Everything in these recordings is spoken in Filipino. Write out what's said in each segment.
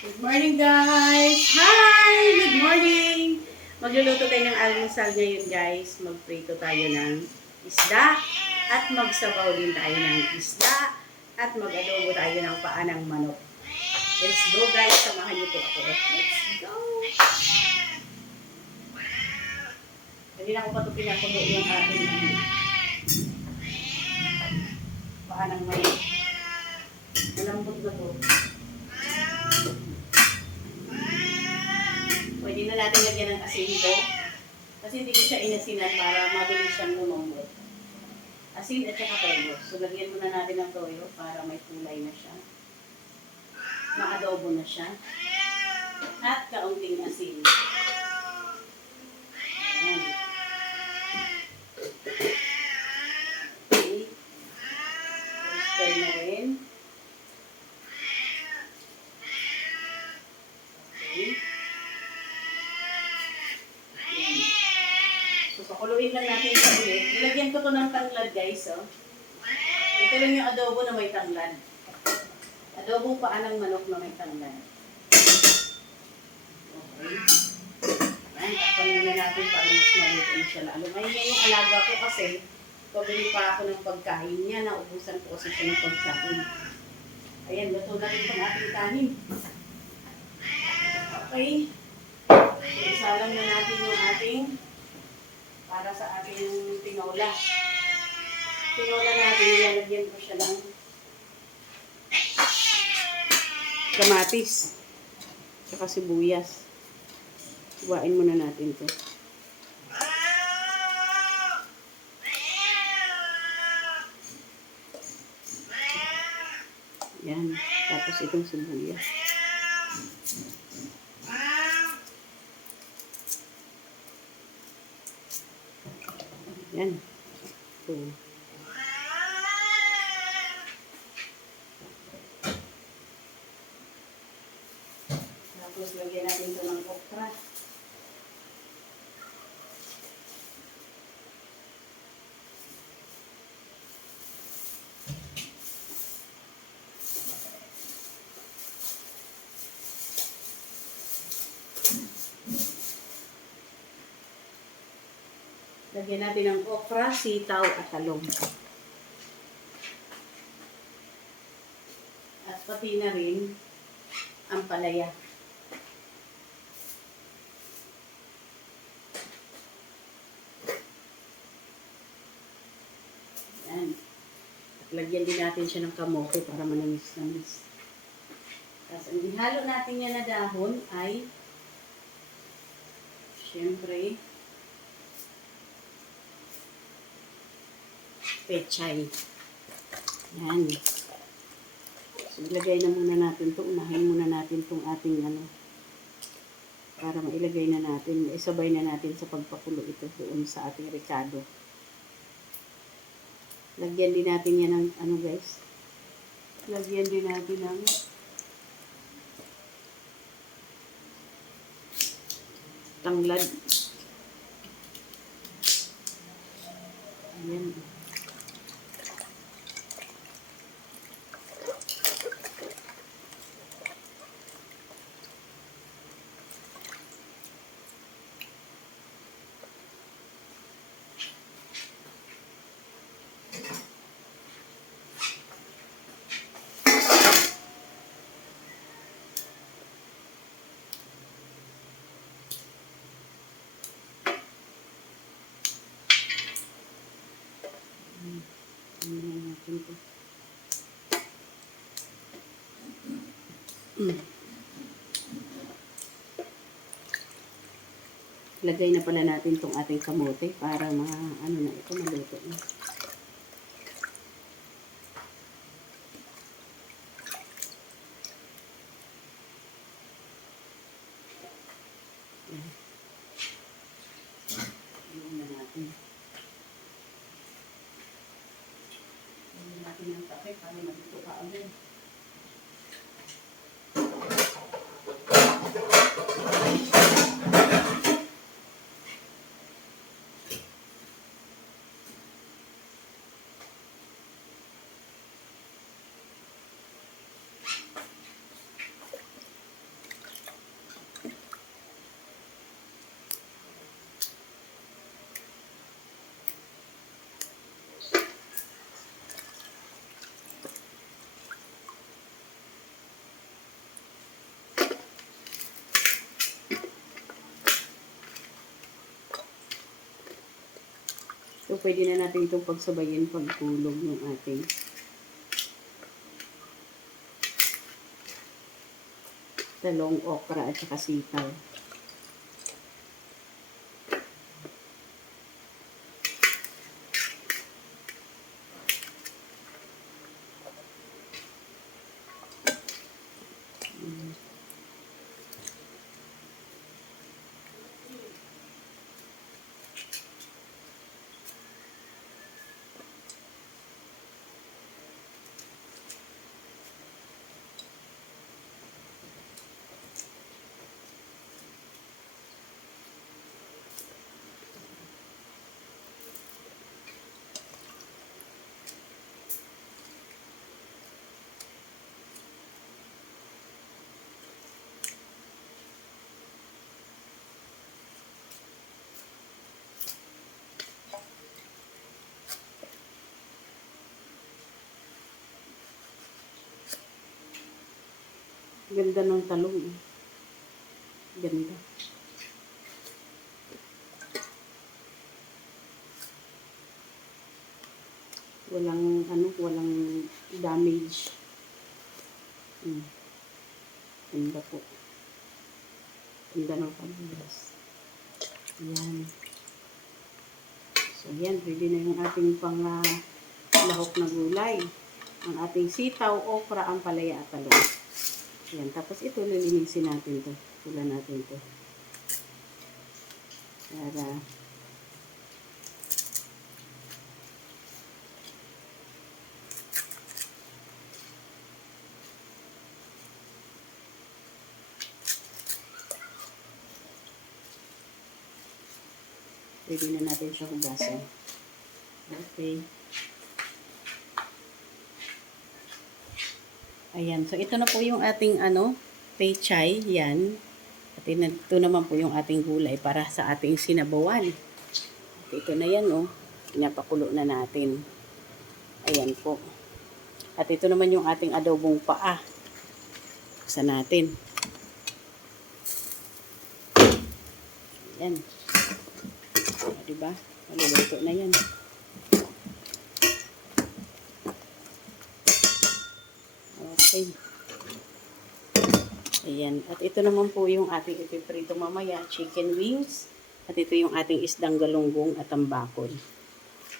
Good morning guys! Hi! Good morning! Magluluto tayo ng almusal ngayon guys. Magprito tayo ng isda at magsabaw din tayo ng isda at mag-adobo tayo ng paa ng manok. Let's go guys! Samahan niyo po ako. Let's go! Hindi na ko pa ito pinakulo yung ating paa ng manok. Malambot na to. Pwede na natin lagyan ng asin ito. Kasi hindi ko siya inasinan para mabilis siyang lumambot. Asin at saka toyo. So, lagyan muna natin ng toyo para may kulay na siya. Ma-adobo na siya. At kaunting asin. Ayan. Okay. Stir na rin. Okay. Pakuluin lang natin sa ulit. Nilagyan ko to ng tanglad guys. Oh. Ito lang yung adobo na may tanglad. Adobo paa ng manok na may tanglad. Okay. Ayan, takpan muna natin para mas maluto na siya lalo. Ngayon yung alaga ko kasi pabili pa ako ng pagkain niya. Naubusan ko kasi siya ng pagkain. Ayan, luto na rin itong ating kanin. Okay. So, isalang na natin yung ating para sa ating tinola. Tinola natin, ilalagyan ko siya ng kamatis saka sibuyas. Iwain muna natin to. Yan. Tapos itong sibuyas. Yan. So, tapos lagyan natin ito ng okra. Lagyan natin ng okra, sitaw at talong. At pati na rin ang palaya. Yan. At lagyan din natin siya ng kamote para manamis-namis. Tapos ang ihalo natin yan na dahon ay syempre pechay. Yan. So, ilagay na muna natin ito. Unahin muna natin itong ating para mailagay na natin. Isabay na natin sa pagpakulo ito doon sa ating ricado. Lagyan din natin yan ng guys. Lagyan din natin ng tanglad. Ayan. Lagay na pala natin itong ating kamote para na ito, maluto na. Ayan na natin. Ayan natin yung kape para maluto ka ulit. So, pwede na natin itong pagsabayin pagkulog ng ating talong, okra, at saka sitaw. Ganda ng talong. Ganda. Walang damage. Ganda po. Ganda ng pagbilas. Ayan. So, yan. Pwede na yung ating lahok na gulay. Ang ating sitaw, okra, ampalaya at talong. Ayan. Tapos ito, lilinisin natin to. Tulan natin to. Para pwede na natin siya hugasan. Okay. Ayan. So, ito na po yung ating pechay. Yan. At ito naman po yung ating gulay para sa ating sinabawan. At ito na yan, pinapakulo na natin. Ayan po. At ito naman yung ating adobong paa. Buksan natin. Ayan. Diba? Maluluto na yan. Okay. Ayan. At ito naman po yung ating ipiprito mamaya. Chicken wings. At ito yung ating isdang galunggong at tambakol.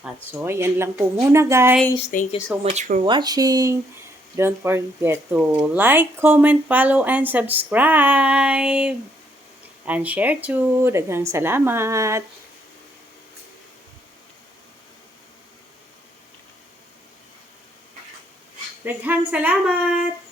At so, ayan lang po muna guys. Thank you so much for watching. Don't forget to like, comment, follow, and subscribe. And share too. Daghang salamat. Daghang salamat.